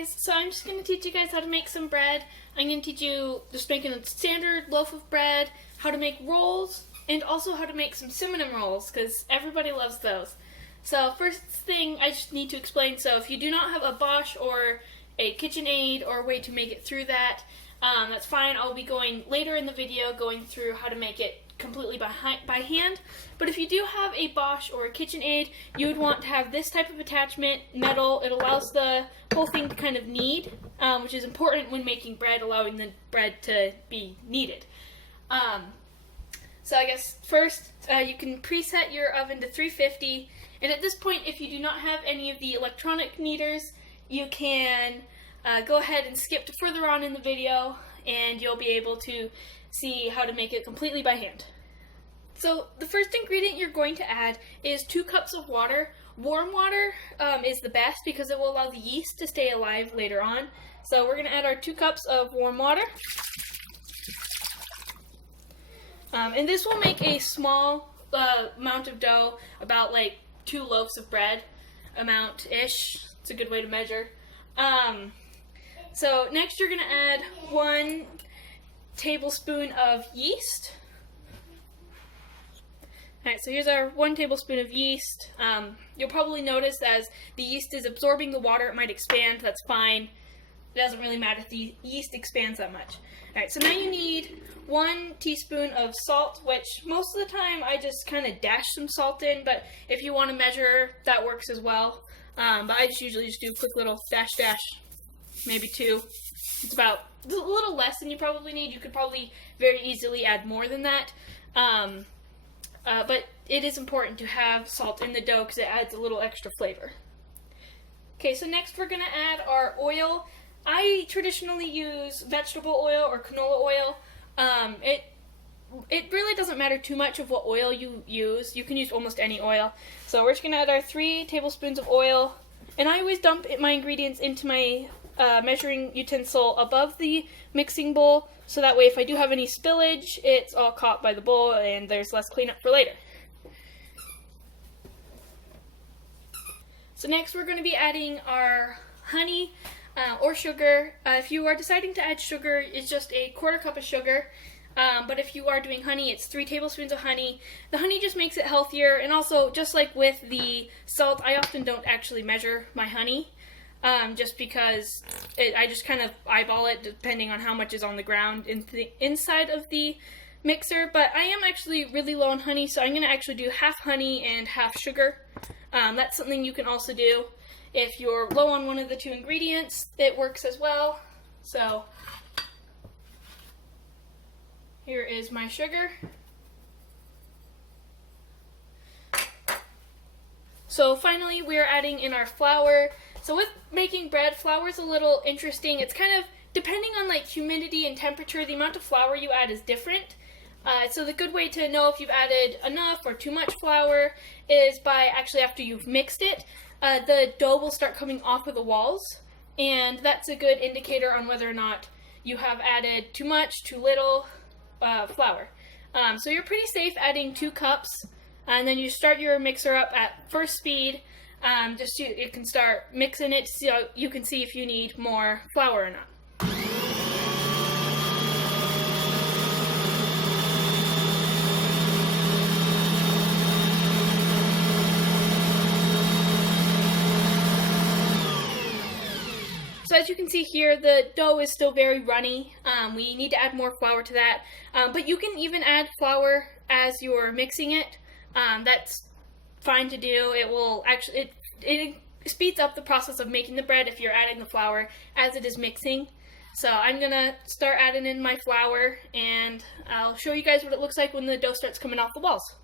guys, so I'm just going to teach you guys how to make some bread. I'm going to teach you just making a standard loaf of bread, how to make rolls, and also how to make some cinnamon rolls, because everybody loves those. So first thing I just need to explain, so if you do not have a Bosch or a KitchenAid or a way to make it through that, that's fine. I'll be going later in the video going through how to make it completely by hand. But if you do have a Bosch or a KitchenAid, you would want to have this type of attachment, metal. It allows the whole thing to kind of knead, which is important when making bread, allowing the bread to be kneaded. So I guess first you can preset your oven to 350, and at this point, if you do not have any of the electronic kneaders, you can go ahead and skip to further on in the video, and you'll be able to see how to make it completely by hand. So the first ingredient you're going to add is 2 cups of water. Warm water is the best because it will allow the yeast to stay alive later on. So we're going to add our 2 cups of warm water. And this will make a small amount of dough, about like 2 loaves of bread amount-ish. It's a good way to measure. So next you're going to add 1 tablespoon of yeast. Alright, so here's our 1 tablespoon of yeast. You'll probably notice as the yeast is absorbing the water, it might expand. That's fine. It doesn't really matter if the yeast expands that much. Alright, so now you need 1 teaspoon of salt, which most of the time I just kind of dash some salt in, but if you want to measure, that works as well. But I just usually just do a quick little dash, maybe 2. It's about a little less than you probably need. You could probably very easily add more than that. But it is important to have salt in the dough because it adds a little extra flavor. Okay, so next we're going to add our oil. I traditionally use vegetable oil or canola oil. It really doesn't matter too much of what oil you use. You can use almost any oil. So we're just going to add our 3 tablespoons of oil. And I always dump my ingredients into my measuring utensil above the mixing bowl, so that way if I do have any spillage, it's all caught by the bowl and there's less cleanup for later. So next we're going to be adding our honey or sugar. If you are deciding to add sugar, it's just a 1/4 cup of sugar. But if you are doing honey, it's 3 tablespoons of honey. The honey just makes it healthier, and also just like with the salt, I often don't actually measure my honey. Just because I just kind of eyeball it depending on how much is on the ground inside of the mixer. But I am actually really low on honey, so I'm going to actually do half honey and half sugar. That's something you can also do. If you're low on one of the 2 ingredients, it works as well. So here is my sugar. So finally we are adding in our flour. So with making bread, flour is a little interesting. It's kind of, depending on like humidity and temperature, the amount of flour you add is different. So the good way to know if you've added enough or too much flour is by actually after you've mixed it, the dough will start coming off of the walls. And that's a good indicator on whether or not you have added too much, too little flour. So you're pretty safe adding 2 cups. And then you start your mixer up at first speed. Just so you can start mixing it so you can see if you need more flour or not. So as you can see here, the dough is still very runny. We need to add more flour to that. But you can even add flour as you're mixing it. That's fine to do. It will actually, it speeds up the process of making the bread if you're adding the flour as it is mixing. So I'm going to start adding in my flour, and I'll show you guys what it looks like when the dough starts coming off the walls.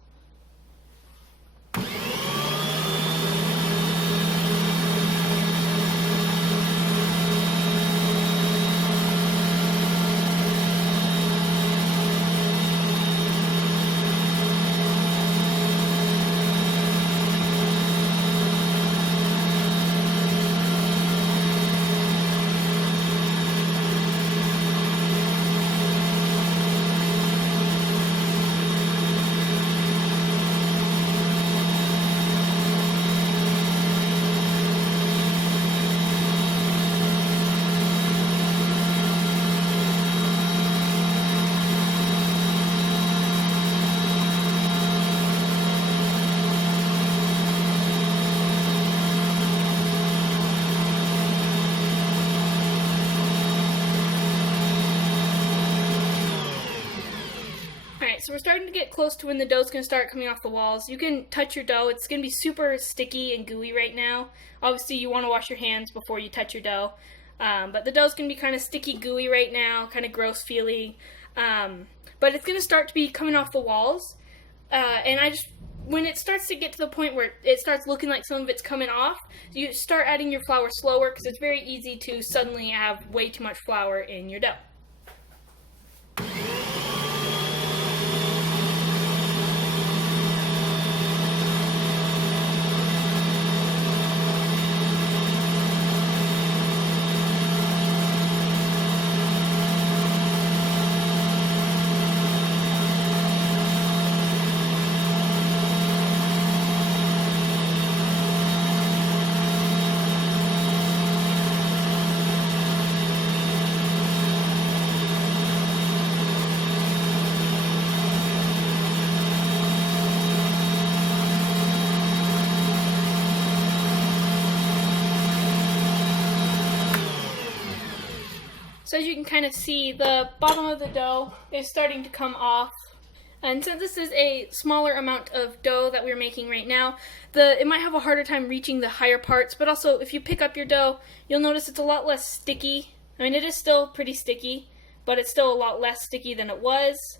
so we're starting to get close to when the dough's going to start coming off the walls. You can touch your dough. It's going to be super sticky and gooey right now. Obviously, you want to wash your hands before you touch your dough. But the dough's going to be kind of sticky, gooey right now, kind of gross feeling. But it's going to start to be coming off the walls. And when it starts to get to the point where it starts looking like some of it's coming off, you start adding your flour slower because it's very easy to suddenly have way too much flour in your dough. So as you can kind of see, the bottom of the dough is starting to come off. And since this is a smaller amount of dough that we're making right now, it might have a harder time reaching the higher parts, but also if you pick up your dough, you'll notice it's a lot less sticky. I mean, it is still pretty sticky, but it's still a lot less sticky than it was.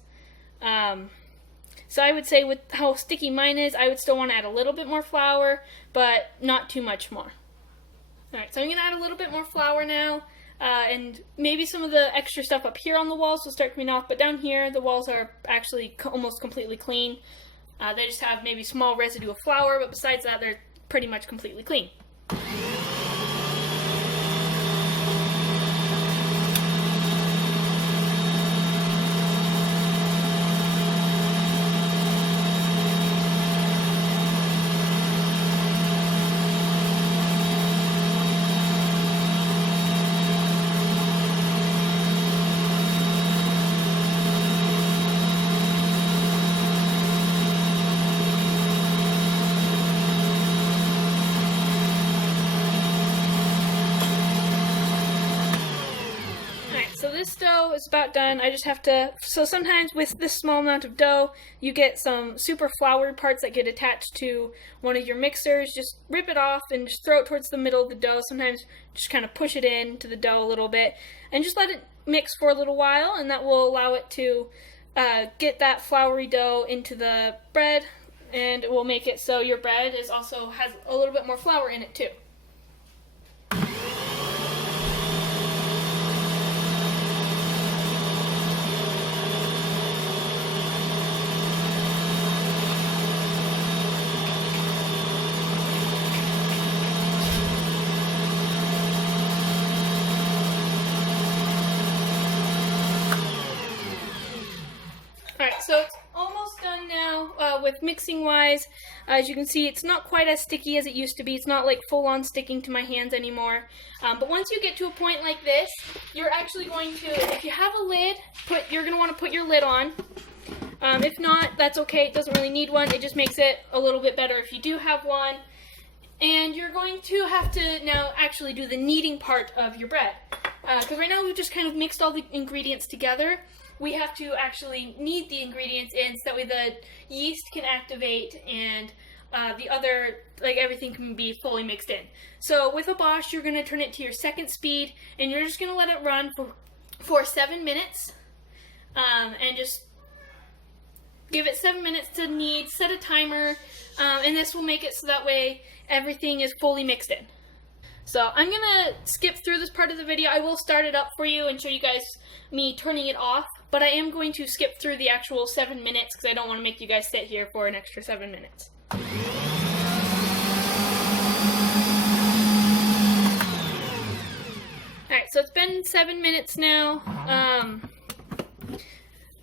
So I would say with how sticky mine is, I would still want to add a little bit more flour, but not too much more. Alright, so I'm going to add a little bit more flour now. And maybe some of the extra stuff up here on the walls will start coming off, but down here the walls are actually almost completely clean. They just have maybe small residue of flour, but besides that they're pretty much completely clean. So this dough is about done. I just have to, so sometimes with this small amount of dough, you get some super floury parts that get attached to one of your mixers. Just rip it off and just throw it towards the middle of the dough. Sometimes just kind of push it into the dough a little bit and just let it mix for a little while, and that will allow it to get that floury dough into the bread, and it will make it so your bread also has a little bit more flour in it too. Alright, so it's almost done now with mixing wise. As you can see, it's not quite as sticky as it used to be. It's not like full on sticking to my hands anymore. But once you get to a point like this, you're actually going to, if you have a lid, you're going to want to put your lid on. If not, that's okay. It doesn't really need one. It just makes it a little bit better if you do have one. And you're going to have to now actually do the kneading part of your bread. Because right now we've just kind of mixed all the ingredients together. We have to actually knead the ingredients in so that way the yeast can activate and the other, like everything can be fully mixed in. So with a Bosch, you're going to turn it to your second speed and you're just going to let it run for 7 minutes and just give it 7 minutes to knead, set a timer, and this will make it so that way everything is fully mixed in. So I'm going to skip through this part of the video. I will start it up for you and show you guys me turning it off, but I am going to skip through the actual 7 minutes because I don't want to make you guys sit here for an extra 7 minutes. Alright, so it's been 7 minutes now.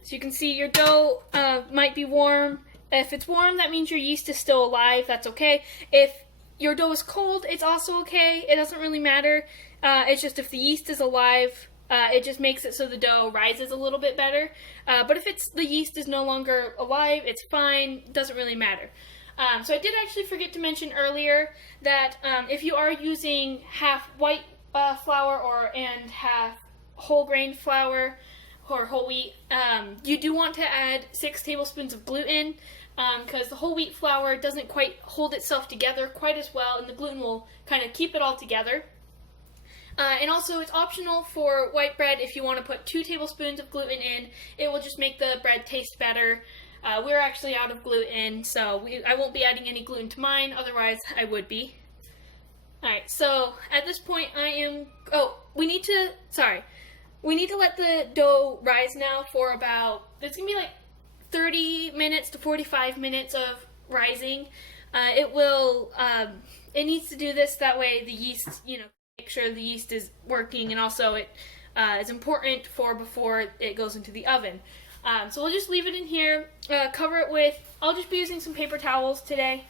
So you can see your dough might be warm. If it's warm, that means your yeast is still alive. That's okay. If your dough is cold, it's also okay. It doesn't really matter. It's just if the yeast is alive, it just makes it so the dough rises a little bit better. But if the yeast is no longer alive, it's fine. It doesn't really matter. So I did actually forget to mention earlier that if you are using half white flour and half whole grain flour, or whole wheat, you do want to add 6 tablespoons of gluten because the whole wheat flour doesn't quite hold itself together quite as well, and the gluten will kind of keep it all together. And also, it's optional for white bread if you want to put 2 tablespoons of gluten in. It will just make the bread taste better. We're actually out of gluten, so I won't be adding any gluten to mine, otherwise I would be. Alright, so at this point we need to let the dough rise now for about, it's going to be like 30 minutes to 45 minutes of rising. It needs to do this, that way the yeast, make sure the yeast is working, and also it is important for before it goes into the oven. So we'll just leave it in here, cover it with, I'll just be using some paper towels today.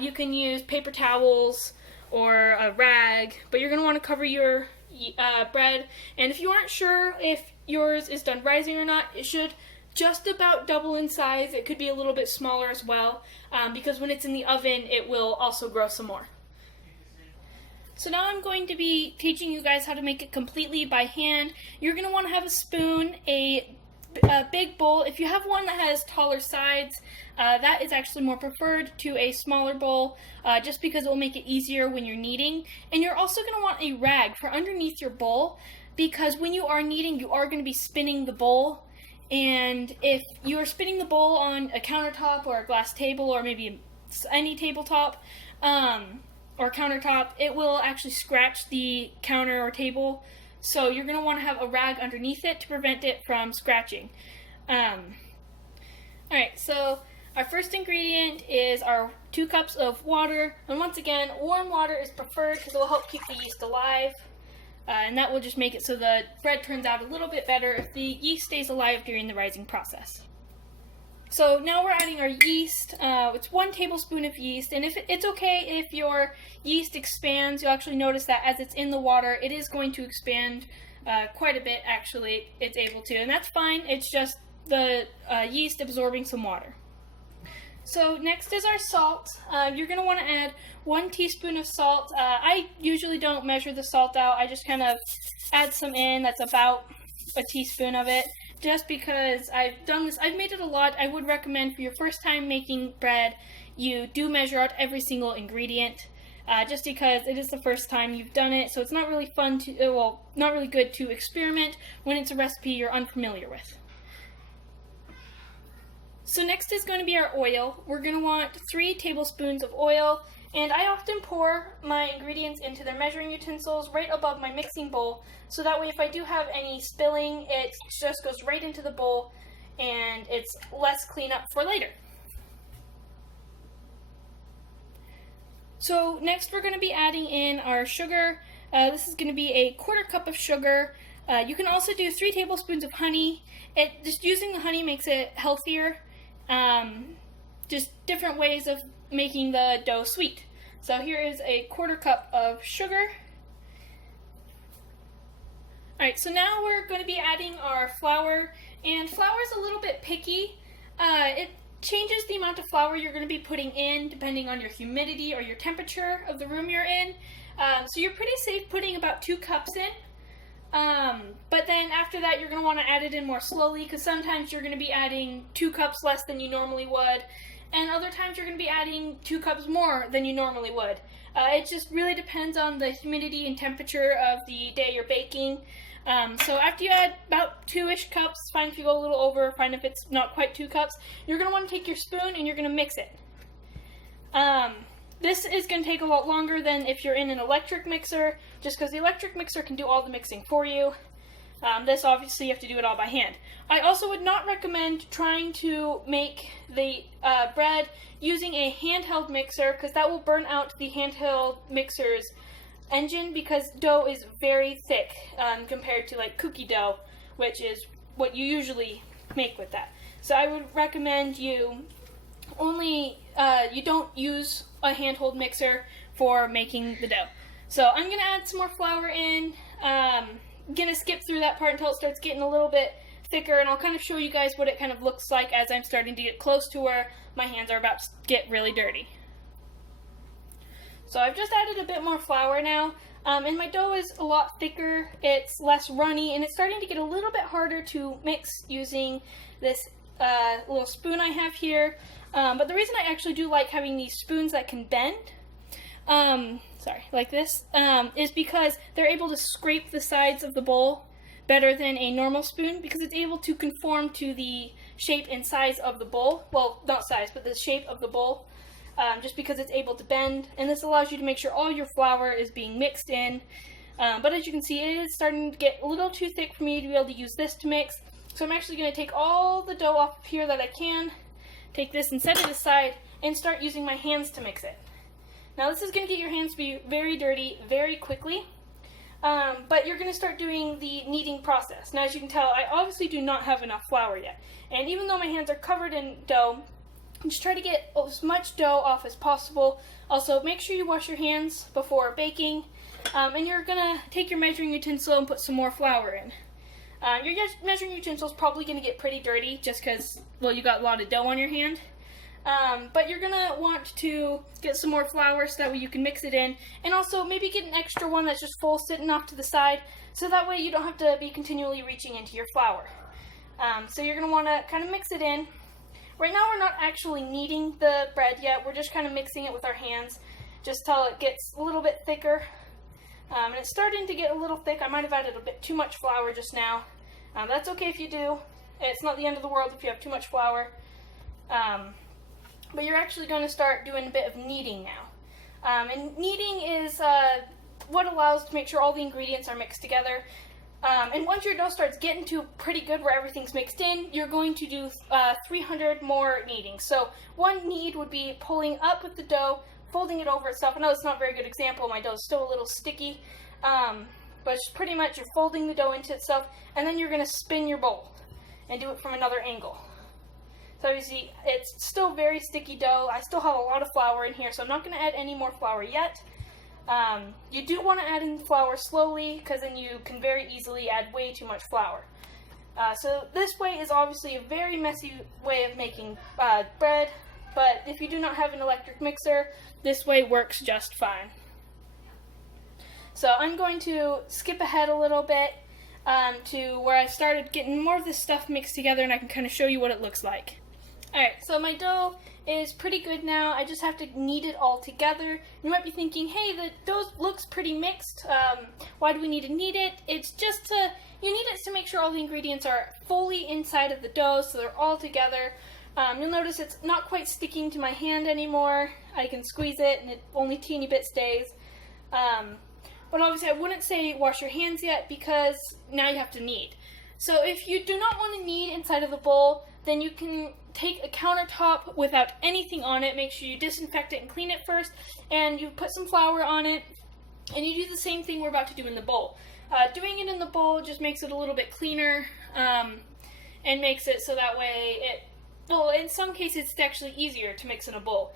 You can use paper towels or a rag, but you're going to want to cover your bread. And if you aren't sure if yours is done rising or not, it should just about double in size. It could be a little bit smaller as well, because when it's in the oven, it will also grow some more. So now I'm going to be teaching you guys how to make it completely by hand. You're going to want to have a spoon, a big bowl. If you have one that has taller sides, that is actually more preferred to a smaller bowl, just because it will make it easier when you're kneading. And you're also going to want a rag for underneath your bowl, because when you are kneading, you are going to be spinning the bowl. And if you are spinning the bowl on a countertop or a glass table, or maybe any tabletop, or countertop, it will actually scratch the counter or table. So you're going to want to have a rag underneath it to prevent it from scratching. Alright, so our first ingredient is our 2 cups of water. And once again, warm water is preferred because it will help keep the yeast alive. And that will just make it so the bread turns out a little bit better if the yeast stays alive during the rising process. So now we're adding our yeast. It's 1 tablespoon of yeast, and it's okay if your yeast expands. You'll actually notice that as it's in the water, it is going to expand quite a bit, actually. It's able to, and that's fine. It's just the yeast absorbing some water. So next is our salt. You're going to want to add 1 teaspoon of salt. I usually don't measure the salt out. I just kind of add some in. That's about a teaspoon of it. Just because I've done this, I've made it a lot. I would recommend for your first time making bread, you do measure out every single ingredient, just because it is the first time you've done it, so it's not really fun to, not really good to experiment when it's a recipe you're unfamiliar with. So next is going to be our oil. We're going to want 3 tablespoons of oil, and I often pour my ingredients into their measuring utensils right above my mixing bowl, so that way if I do have any spilling, it just goes right into the bowl and it's less cleanup for later. So next we're going to be adding in our sugar. This is going to be a 1/4 cup of sugar. You can also do 3 tablespoons of honey. Just using the honey makes it healthier. Just different ways of making the dough sweet. So here is a 1/4 cup of sugar. Alright, so now we're going to be adding our flour, and flour is a little bit picky. It changes the amount of flour you're going to be putting in depending on your humidity or your temperature of the room you're in. So you're pretty safe putting about 2 cups in. But then after that you're going to want to add it in more slowly, because sometimes you're going to be adding 2 cups less than you normally would, and other times you're going to be adding 2 cups more than you normally would. It just really depends on the humidity and temperature of the day you're baking. So after you add about 2-ish cups, fine if you go a little over, fine if it's not quite 2 cups, you're going to want to take your spoon and you're going to mix it. This is going to take a lot longer than if you're in an electric mixer, just because the electric mixer can do all the mixing for you. This obviously you have to do it all by hand. I also would not recommend trying to make the bread using a handheld mixer, because that will burn out the handheld mixer's engine, because dough is very thick compared to like cookie dough, which is what you usually make with that. So I would recommend you you don't use a handheld mixer for making the dough. So I'm going to add some more flour in. I'm going to skip through that part until it starts getting a little bit thicker, and I'll kind of show you guys what it kind of looks like as I'm starting to get close to where my hands are about to get really dirty. So I've just added a bit more flour now. And my dough is a lot thicker, it's less runny, and it's starting to get a little bit harder to mix using this little spoon I have here. But the reason I actually do like having these spoons that can bend, like this, is because they're able to scrape the sides of the bowl better than a normal spoon, because it's able to conform to the shape and size of the bowl. Well, not size, but the shape of the bowl, just because it's able to bend. And this allows you to make sure all your flour is being mixed in. But as you can see, it is starting to get a little too thick for me to be able to use this to mix. So I'm actually going to take all the dough off of here that I can, take this and set it aside, and start using my hands to mix it. Now this is going to get your hands to be very dirty very quickly. But you're going to start doing the kneading process. Now, as you can tell, I obviously do not have enough flour yet. And even though my hands are covered in dough, just try to get as much dough off as possible. Also, make sure you wash your hands before baking. And you're going to take your measuring utensil and put some more flour in. Your measuring utensil is probably going to get pretty dirty just because, well, you got a lot of dough on your hand. But you're going to want to get some more flour so that way you can mix it in. And also maybe get an extra one that's just full sitting off to the side, so that way you don't have to be continually reaching into your flour. So you're going to want to kind of mix it in. Right now we're not actually kneading the bread yet, we're just kind of mixing it with our hands just till it gets a little bit thicker. And it's starting to get a little thick. I might have added a bit too much flour just now. That's okay if you do. It's not the end of the world if you have too much flour. But you're actually going to start doing a bit of kneading now. And kneading is what allows to make sure all the ingredients are mixed together. And once your dough starts getting to pretty good where everything's mixed in, you're going to do 300 more kneading. So one knead would be pulling up with the dough, folding it over itself. I know it's not a very good example, my dough is still a little sticky, but it's pretty much you're folding the dough into itself, and then you're going to spin your bowl and do it from another angle. So you see, it's still very sticky dough. I still have a lot of flour in here, so I'm not going to add any more flour yet. You do want to add in flour slowly, because then you can very easily add way too much flour. So this way is obviously a very messy way of making bread, but if you do not have an electric mixer, this way works just fine. So I'm going to skip ahead a little bit to where I started getting more of this stuff mixed together, and I can kind of show you what it looks like. Alright, so my dough is pretty good now. I just have to knead it all together. You might be thinking, hey, the dough looks pretty mixed. Why do we need to knead it? It's just you need it to make sure all the ingredients are fully inside of the dough, so they're all together. You'll notice it's not quite sticking to my hand anymore. I can squeeze it and it only teeny bit stays. But obviously I wouldn't say wash your hands yet, because now you have to knead. So if you do not want to knead inside of the bowl, then you can take a countertop without anything on it. Make sure you disinfect it and clean it first, and you put some flour on it, and you do the same thing we're about to do in the bowl. Doing it in the bowl just makes it a little bit cleaner, and makes it so that way well, in some cases it's actually easier to mix in a bowl.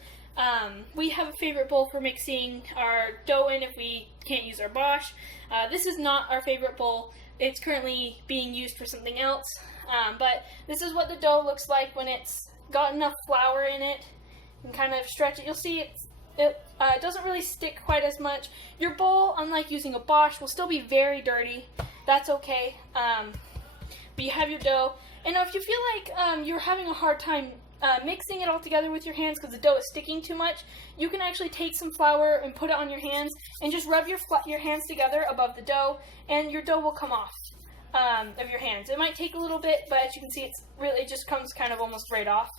We have a favorite bowl for mixing our dough in if we can't use our Bosch. This is not our favorite bowl. It's currently being used for something else. But this is what the dough looks like when it's got enough flour in it. And kind of stretch it. You'll see it doesn't really stick quite as much. Your bowl, unlike using a Bosch, will still be very dirty. That's okay. But you have your dough. And now if you feel like you're having a hard time mixing it all together with your hands because the dough is sticking too much, you can actually take some flour and put it on your hands and just rub your hands together above the dough, and your dough will come off of your hands. It might take a little bit, but as you can see, it just comes kind of almost right off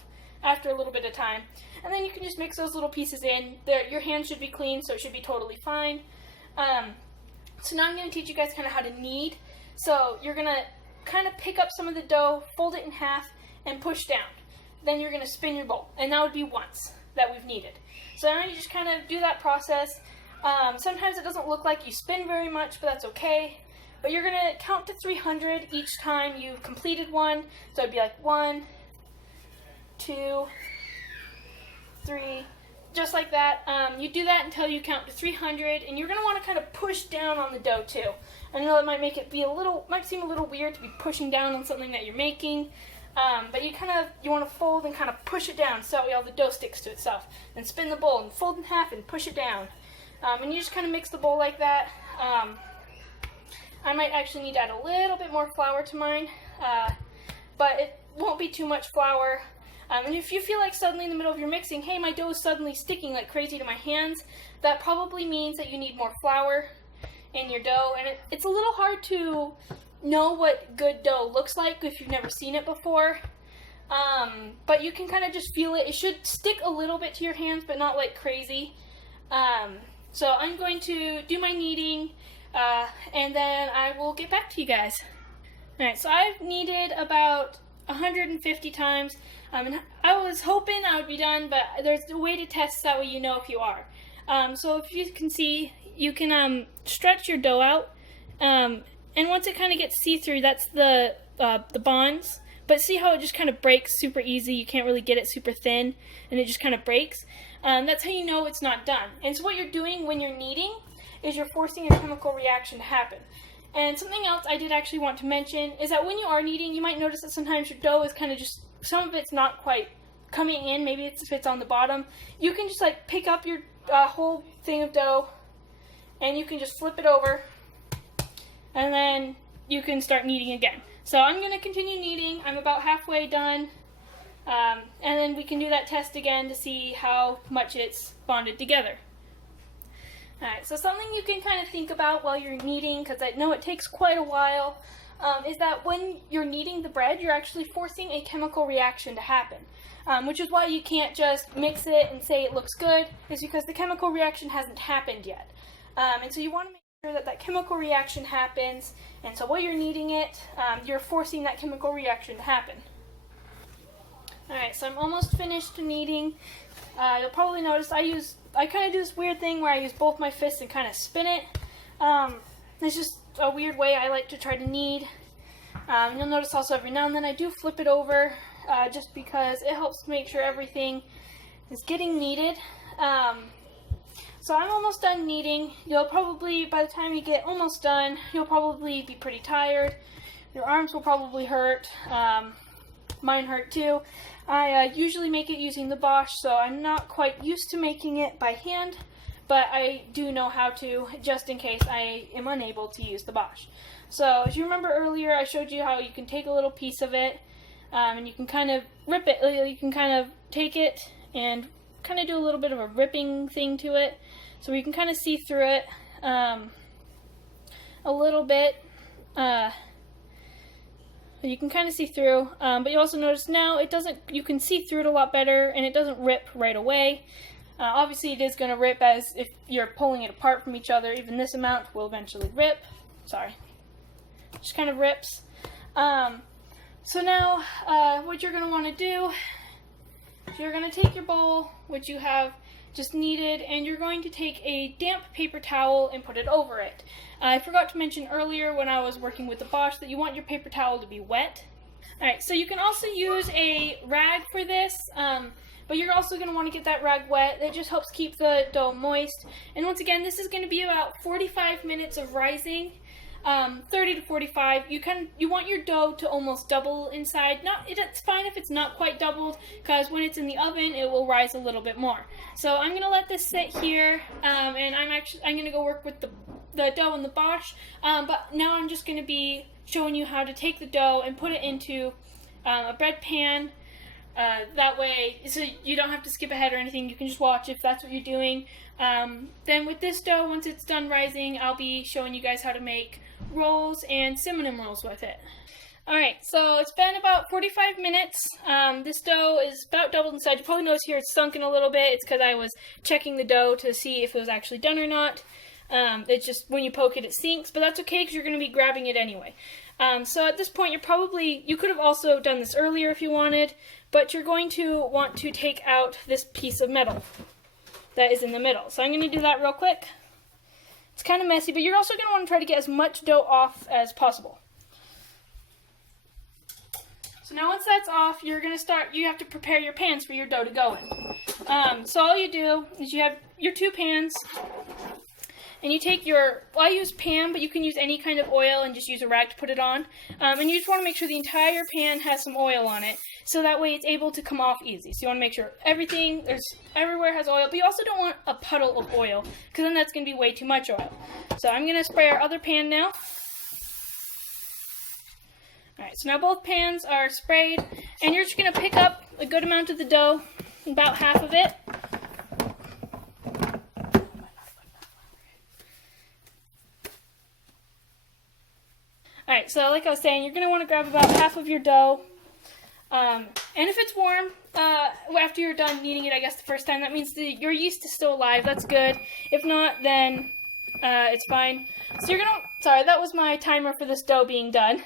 after a little bit of time. And then you can just mix those little pieces in. Your hands should be clean, so it should be totally fine. So now I'm going to teach you guys kind of how to knead. So you're going to kind of pick up some of the dough, fold it in half, and push down. Then you're going to spin your bowl, and that would be once that we've kneaded. So now you just kind of do that process. Sometimes it doesn't look like you spin very much, but that's okay. But you're going to count to 300 each time you've completed one. So it'd be like 1, 2, 3, just like that. You do that until you count to 300, and you're going to want to kind of push down on the dough too. I know it might make it might seem a little weird to be pushing down on something that you're making. But you want to fold and kind of push it down so all the dough sticks to itself. Then spin the bowl and fold in half and push it down. And you just kind of mix the bowl like that. I might actually need to add a little bit more flour to mine, but it won't be too much flour. And if you feel like suddenly in the middle of your mixing, hey, my dough is suddenly sticking like crazy to my hands, that probably means that you need more flour in your dough. And it's a little hard to know what good dough looks like if you've never seen it before. But you can kind of just feel it. It should stick a little bit to your hands, but not like crazy. So I'm going to do my kneading, and then I will get back to you guys. Alright, so I've kneaded about 150 times. And I was hoping I would be done, but there's a way to test that way you know if you are. So if you can see, you can stretch your dough out, and once it kind of gets see-through, that's the bonds. But see how it just kind of breaks super easy? You can't really get it super thin, and it just kind of breaks. That's how you know it's not done. And so what you're doing when you're kneading is you're forcing a chemical reaction to happen. And something else I did actually want to mention is that when you are kneading, you might notice that sometimes your dough is kind of just, some of it's not quite coming in, maybe it's on the bottom. You can just like pick up your whole thing of dough, and you can just flip it over, and then you can start kneading again. So I'm going to continue kneading. I'm about halfway done, and then we can do that test again to see how much it's bonded together. Alright, so something you can kind of think about while you're kneading, because I know it takes quite a while, is that when you're kneading the bread, you're actually forcing a chemical reaction to happen. Which is why you can't just mix it and say it looks good, is because the chemical reaction hasn't happened yet. And so you want to make sure that that chemical reaction happens, and so while you're kneading it, you're forcing that chemical reaction to happen. Alright, so I'm almost finished kneading. You'll probably notice I kind of do this weird thing where I use both my fists and kind of spin it. It's just a weird way I like to try to knead. You'll notice also every now and then I do flip it over, just because it helps make sure everything is getting kneaded. So I'm almost done kneading. You'll probably, by the time you get almost done, you'll probably be pretty tired. Your arms will probably hurt. Mine hurt too. I usually make it using the Bosch, so I'm not quite used to making it by hand, but I do know how to, just in case I am unable to use the Bosch. So as you remember earlier, I showed you how you can take a little piece of it, and you can kind of rip it. You can kind of take it and kind of do a little bit of a ripping thing to it, so you can kind of see through it a little bit. You can kind of see through, but you also notice now it doesn't, you can see through it a lot better, and it doesn't rip right away. Obviously it is going to rip as if you're pulling it apart from each other. Even this amount will eventually rip. Sorry. Just kind of rips. So now what you're going to want to do is you're going to take your bowl, which you have just kneaded, and you're going to take a damp paper towel and put it over it. I forgot to mention earlier when I was working with the Bosch that you want your paper towel to be wet. Alright, so you can also use a rag for this, but you're also going to want to get that rag wet. That just helps keep the dough moist. And once again, this is going to be about 45 minutes of rising. 30 to 45. You want your dough to almost double inside. It's fine if it's not quite doubled, because when it's in the oven, it will rise a little bit more. So I'm gonna let this sit here, and I'm gonna go work with the dough in the Bosch. But now I'm just gonna be showing you how to take the dough and put it into a bread pan. That way, so you don't have to skip ahead or anything. You can just watch if that's what you're doing. Then with this dough, once it's done rising, I'll be showing you guys how to make rolls and cinnamon rolls with it. Alright, so it's been about 45 minutes. This dough is about doubled inside. You probably notice here it's sunken a little bit. It's because I was checking the dough to see if it was actually done or not. It's just when you poke it, it sinks, but that's okay because you're going to be grabbing it anyway. So at this point, you could have also done this earlier if you wanted, but you're going to want to take out this piece of metal that is in the middle. So I'm going to do that real quick. It's kind of messy, but you're also going to want to try to get as much dough off as possible. So now once that's off, you have to prepare your pans for your dough to go in. So all you do is you have your two pans, and you take I use Pam, but you can use any kind of oil and just use a rag to put it on. And you just want to make sure the entire pan has some oil on it. so that way it's able to come off easy. So you want to make sure everywhere has oil, but you also don't want a puddle of oil, because then that's going to be way too much oil. So I'm going to spray our other pan now. Alright, so now both pans are sprayed, and you're just going to pick up a good amount of the dough, about half of it. Alright, so like I was saying, you're going to want to grab about half of your dough, and if it's warm, after you're done kneading it, I guess the first time, that means your yeast is still alive. That's good. If not, then it's fine. So you're going to, sorry, that was my timer for this dough being done.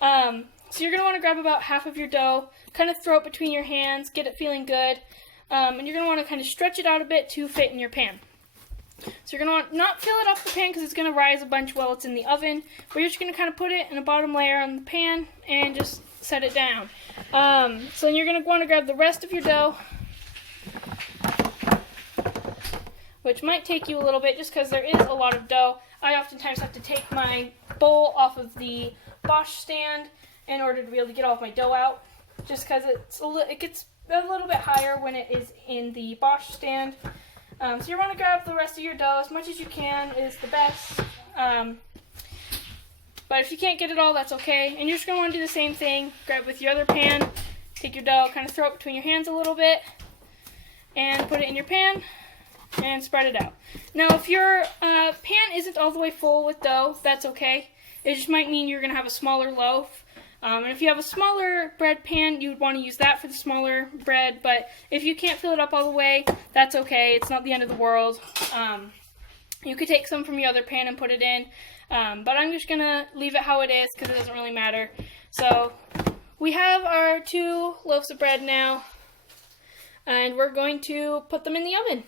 So you're going to want to grab about half of your dough, kind of throw it between your hands, get it feeling good, and you're going to want to kind of stretch it out a bit to fit in your pan. So you're going to want not fill it up the pan because it's going to rise a bunch while it's in the oven, but you're just going to kind of put it in a bottom layer on the pan and just set it down. So then you're going to want to grab the rest of your dough, which might take you a little bit just because there is a lot of dough. I oftentimes have to take my bowl off of the Bosch stand in order to be able to get all of my dough out, just because it gets a little bit higher when it is in the Bosch stand. So you want to grab the rest of your dough as much as you can is the best. But if you can't get it all, that's okay. And you're just going to want to do the same thing. Grab with your other pan, take your dough, kind of throw it between your hands a little bit, and put it in your pan, and spread it out. Now, if your pan isn't all the way full with dough, that's okay. It just might mean you're going to have a smaller loaf. And if you have a smaller bread pan, you would want to use that for the smaller bread. But if you can't fill it up all the way, that's okay. It's not the end of the world. You could take some from your other pan and put it in. But I'm just going to leave it how it is because it doesn't really matter. So we have our 2 loaves of bread now. And we're going to put them in the oven.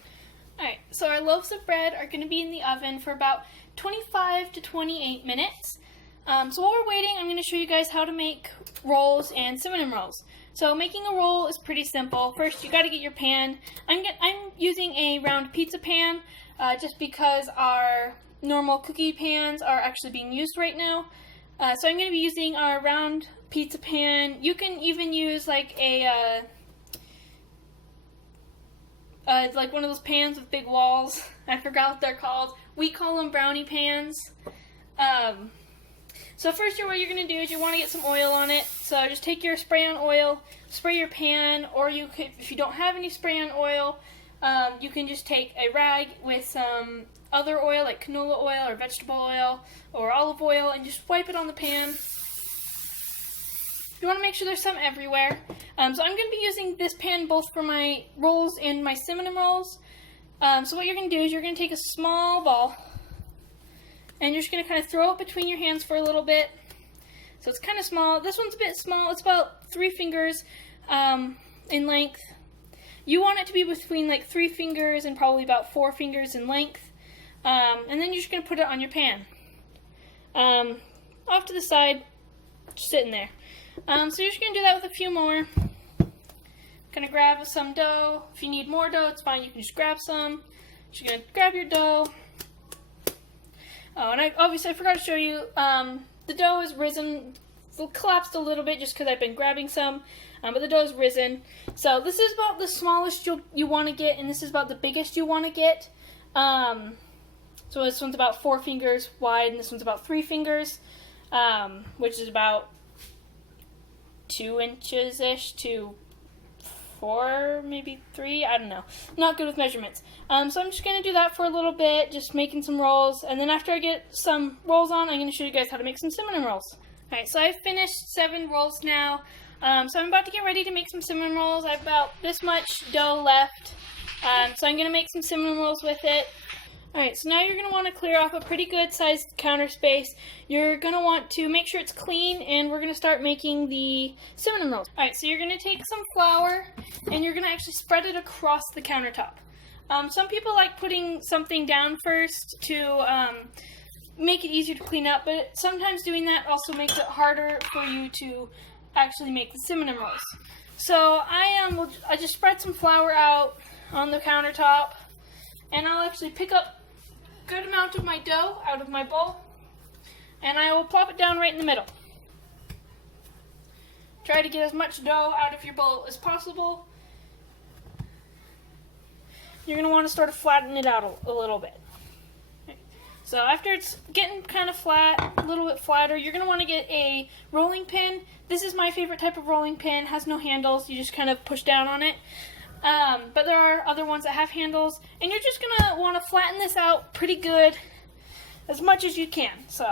Alright, so our loaves of bread are going to be in the oven for about 25 to 28 minutes. So while we're waiting, I'm going to show you guys how to make rolls and cinnamon rolls. So making a roll is pretty simple. First, you got to get your pan. I'm using a round pizza pan just because our normal cookie pans are actually being used right now. So I'm going to be using our round pizza pan. You can even use like a like one of those pans with big walls. I forgot what they're called. We call them brownie pans. So first, what you're going to do is you want to get some oil on it. So just take your spray-on oil, spray your pan, or you could, if you don't have any spray-on oil, you can just take a rag with some other oil, like canola oil or vegetable oil or olive oil, and just wipe it on the pan. You want to make sure there's some everywhere. So I'm going to be using this pan both for my rolls and my cinnamon rolls. So what you're going to do is you're going to take a small ball, and you're just going to kind of throw it between your hands for a little bit. So it's kind of small. This one's a bit small. It's about 3 fingers in length. You want it to be between like 3 fingers and probably about 4 fingers in length. And then you're just going to put it on your pan. Off to the side, just sitting there. So you're just going to do that with a few more. Kind of grab some dough. If you need more dough, it's fine. You can just grab some. Just going to grab your dough. Oh, and I forgot to show you, the dough is risen, collapsed a little bit just because I've been grabbing some, but the dough is risen. So this is about the smallest you want to get, and this is about the biggest you want to get. So this one's about 4 fingers wide, and this one's about 3 fingers, which is about 2 inches-ish to 4, maybe 3, I don't know. Not good with measurements. So I'm just going to do that for a little bit, just making some rolls. And then after I get some rolls on, I'm going to show you guys how to make some cinnamon rolls. Alright, so I've finished 7 rolls now. So I'm about to get ready to make some cinnamon rolls. I have about this much dough left. So I'm going to make some cinnamon rolls with it. Alright, so now you're going to want to clear off a pretty good sized counter space. You're going to want to make sure it's clean, and we're going to start making the cinnamon rolls. Alright, so you're going to take some flour, and you're going to actually spread it across the countertop. Some people like putting something down first to make it easier to clean up, but sometimes doing that also makes it harder for you to actually make the cinnamon rolls. So I just spread some flour out on the countertop, and I'll actually pick up a good amount of my dough out of my bowl, and I will plop it down right in the middle. Try to get as much dough out of your bowl as possible. You're going to want to start to flatten it out a little bit. Okay. So after it's getting kind of flat, a little bit flatter, you're going to want to get a rolling pin. This is my favorite type of rolling pin. It has no handles. You just kind of push down on it. But there are other ones that have handles. And you're just going to want to flatten this out pretty good as much as you can. So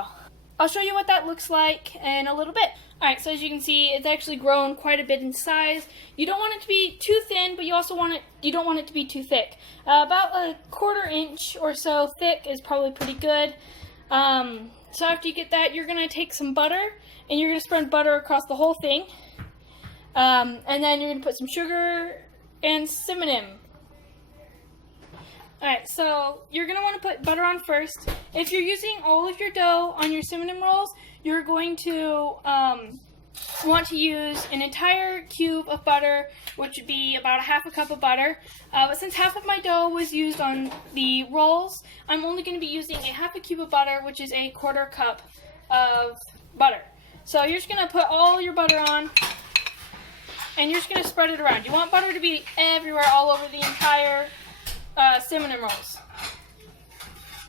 I'll show you what that looks like in a little bit. Alright, so as you can see, it's actually grown quite a bit in size. You don't want it to be too thin, but you don't want it to be too thick. About a 1/4 inch or so thick is probably pretty good. So after you get that, you're going to take some butter, and you're going to spread butter across the whole thing. And then you're going to put some sugar and cinnamon. Alright, so you're going to want to put butter on first. If you're using all of your dough on your cinnamon rolls, you're going to want to use an entire cube of butter, which would be about a 1/2 cup of butter. But since half of my dough was used on the rolls, I'm only going to be using a 1/2 cube of butter, which is a 1/4 cup of butter. So you're just going to put all your butter on, and you're just going to spread it around. You want butter to be everywhere, all over the entire cinnamon rolls.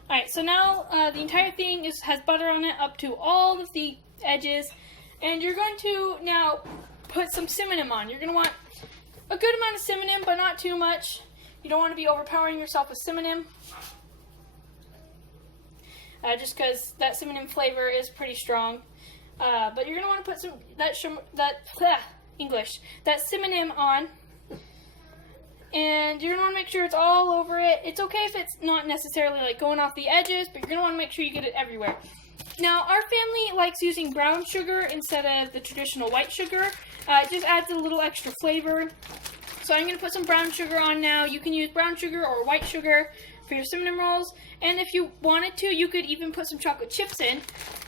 Alright, so now the entire thing has butter on it up to all of the edges, and you're going to now put some cinnamon on. You're going to want a good amount of cinnamon, but not too much. You don't want to be overpowering yourself with cinnamon, just because that cinnamon flavor is pretty strong. But you're going to want to put that cinnamon on. And you're going to want to make sure it's all over it. It's okay if it's not necessarily like going off the edges, but you're going to want to make sure you get it everywhere. Now, our family likes using brown sugar instead of the traditional white sugar. It just adds a little extra flavor. So I'm going to put some brown sugar on now. You can use brown sugar or white sugar for your cinnamon rolls. And if you wanted to, you could even put some chocolate chips in.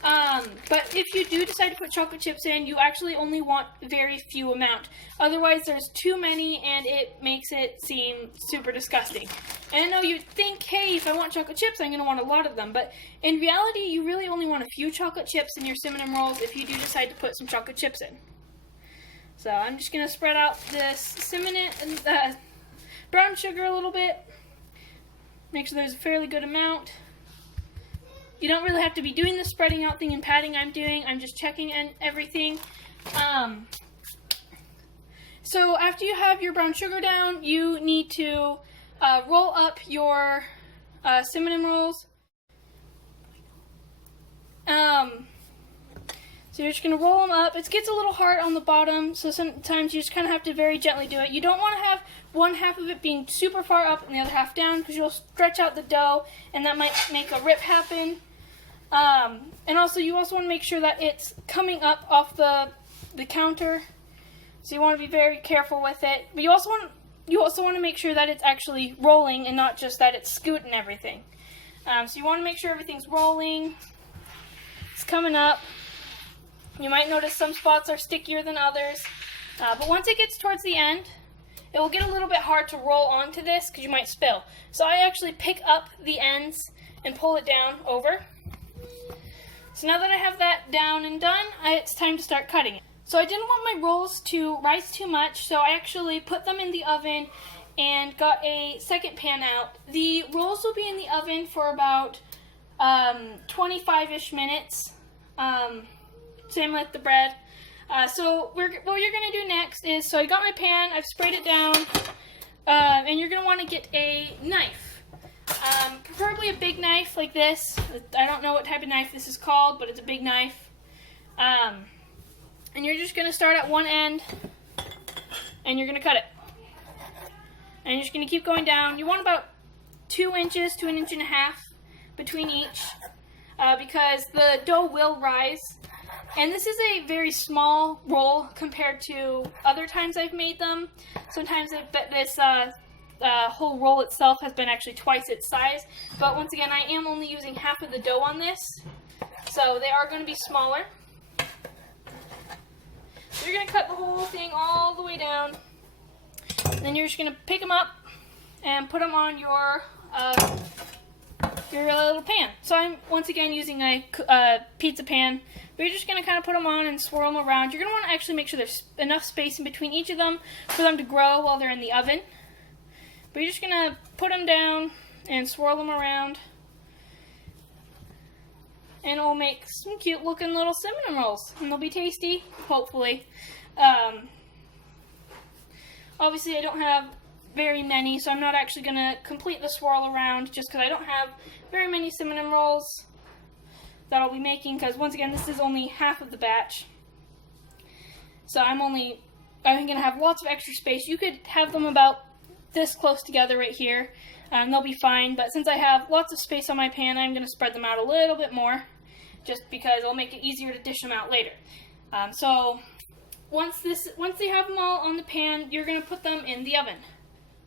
But if you do decide to put chocolate chips in, you actually only want very few amount. Otherwise, there's too many and it makes it seem super disgusting. And I know you'd think, hey, if I want chocolate chips, I'm going to want a lot of them. But in reality, you really only want a few chocolate chips in your cinnamon rolls if you do decide to put some chocolate chips in. So I'm just going to spread out this cinnamon and brown sugar a little bit. Make sure there's a fairly good amount. You don't really have to be doing the spreading out thing and patting I'm doing. I'm just checking and everything. So after you have your brown sugar down, you need to roll up your cinnamon rolls. So you're just going to roll them up. It gets a little hard on the bottom, so sometimes you just kind of have to very gently do it. You don't want to have one half of it being super far up and the other half down, because you'll stretch out the dough, and that might make a rip happen. And also, you also want to make sure that it's coming up off the counter, so you want to be very careful with it. But you also want to make sure that it's actually rolling and not just that it's scooting everything. So you want to make sure everything's rolling. It's coming up. You might notice some spots are stickier than others, but once it gets towards the end, it will get a little bit hard to roll onto this because you might spill. So I actually pick up the ends and pull it down over. So now that I have that down and done, it's time to start cutting it. So I didn't want my rolls to rise too much, so I actually put them in the oven and got a second pan out. The rolls will be in the oven for about 25-ish minutes. Same with the bread. So what you're going to do next is, so I got my pan, I've sprayed it down, and you're going to want to get a knife. Preferably a big knife like this. I don't know what type of knife this is called, but it's a big knife. And you're just going to start at one end, and you're going to cut it. And you're just going to keep going down. You want about 2 inches to 1.5 inches between each, because the dough will rise. And this is a very small roll compared to other times I've made them. Sometimes this whole roll itself has been actually twice its size. But once again, I am only using half of the dough on this, so they are going to be smaller. So you're going to cut the whole thing all the way down. And then you're just going to pick them up and put them on your your little pan. So I'm once again using a pizza pan. But you're just going to kind of put them on and swirl them around. You're going to want to actually make sure there's enough space in between each of them for them to grow while they're in the oven. But you're just going to put them down and swirl them around. And it'll make some cute looking little cinnamon rolls. And they'll be tasty, hopefully. Obviously I don't have very many, so I'm not actually going to complete the swirl around just because I don't have very many cinnamon rolls that I'll be making, because once again this is only half of the batch. So I'm going to have lots of extra space. You could have them about this close together right here, and they'll be fine, but since I have lots of space on my pan, I'm going to spread them out a little bit more, just because it'll make it easier to dish them out later. So once they have them all on the pan, you're going to put them in the oven.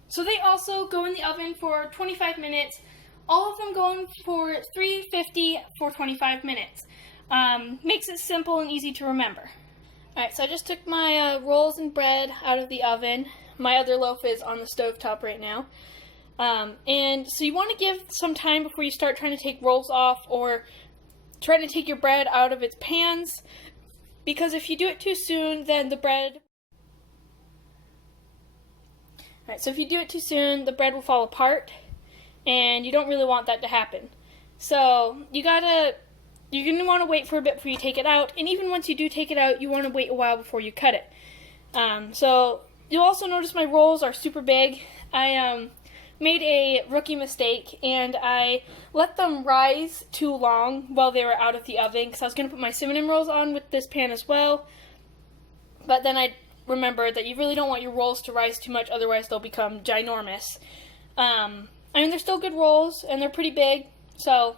So they also go in the oven for 25 minutes. All of them going for 350 for 25 minutes. Makes it simple and easy to remember. Alright, so I just took my rolls and bread out of the oven. My other loaf is on the stovetop right now. And so you want to give some time before you start trying to take rolls off or trying to take your bread out of its pans. Because if you do it too soon, then the bread... Alright, so if you do it too soon, the bread will fall apart. And you don't really want that to happen. So you're going to want to wait for a bit before you take it out. And even once you do take it out, you want to wait a while before you cut it. So you'll also notice my rolls are super big. I made a rookie mistake, and I let them rise too long while they were out of the oven, because I was going to put my cinnamon rolls on with this pan as well. But then I remembered that you really don't want your rolls to rise too much, otherwise they'll become ginormous. I mean, they're still good rolls, and they're pretty big, so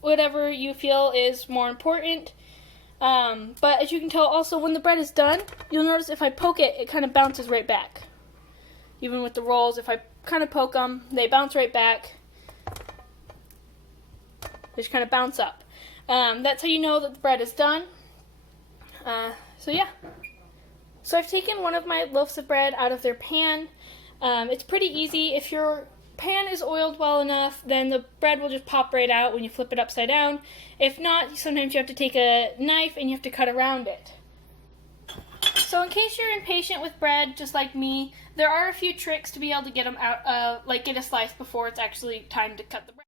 whatever you feel is more important. But as you can tell, also, when the bread is done, you'll notice if I poke it, it kind of bounces right back. Even with the rolls, if I kind of poke them, they bounce right back. They just kind of bounce up. That's how you know that the bread is done. So yeah. So I've taken one of my loaves of bread out of their pan. It's pretty easy. If your pan is oiled well enough, then the bread will just pop right out when you flip it upside down. If not, sometimes you have to take a knife and you have to cut around it. So in case you're impatient with bread, just like me, there are a few tricks to be able to get them out, like get a slice before it's actually time to cut the bread.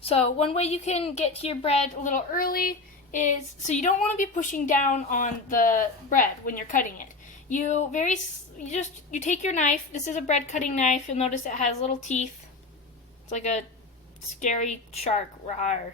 So one way you can get to your bread a little early is, so you don't want to be pushing down on the bread when you're cutting it. You take your knife. This is a bread cutting knife. You'll notice it has little teeth. It's like a scary shark. Rawr.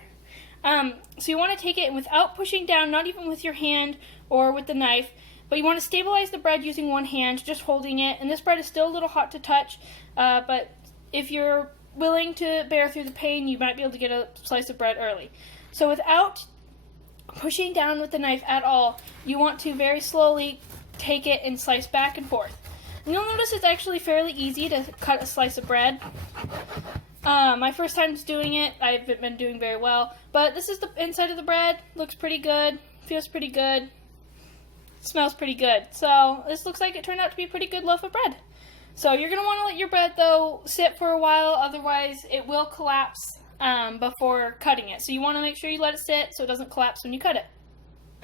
So you want to take it without pushing down, not even with your hand or with the knife, but you want to stabilize the bread using one hand, just holding it. And this bread is still a little hot to touch, but if you're willing to bear through the pain, you might be able to get a slice of bread early. So without pushing down with the knife at all, you want to very slowly take it and slice back and forth. And you'll notice it's actually fairly easy to cut a slice of bread. My first time doing it, I haven't been doing very well, but this is the inside of the bread. Looks pretty good, feels pretty good, smells pretty good. So this looks like it turned out to be a pretty good loaf of bread. So you're going to want to let your bread, though, sit for a while, otherwise it will collapse before cutting it. So you want to make sure you let it sit so it doesn't collapse when you cut it.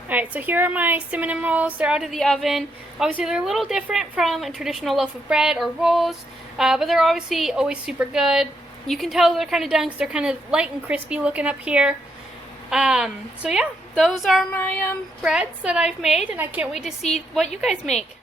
Alright, so here are my cinnamon rolls. They're out of the oven. Obviously, they're a little different from a traditional loaf of bread or rolls, but they're obviously always super good. You can tell they're kind of done because they're kind of light and crispy looking up here. So yeah, those are my breads that I've made, and I can't wait to see what you guys make.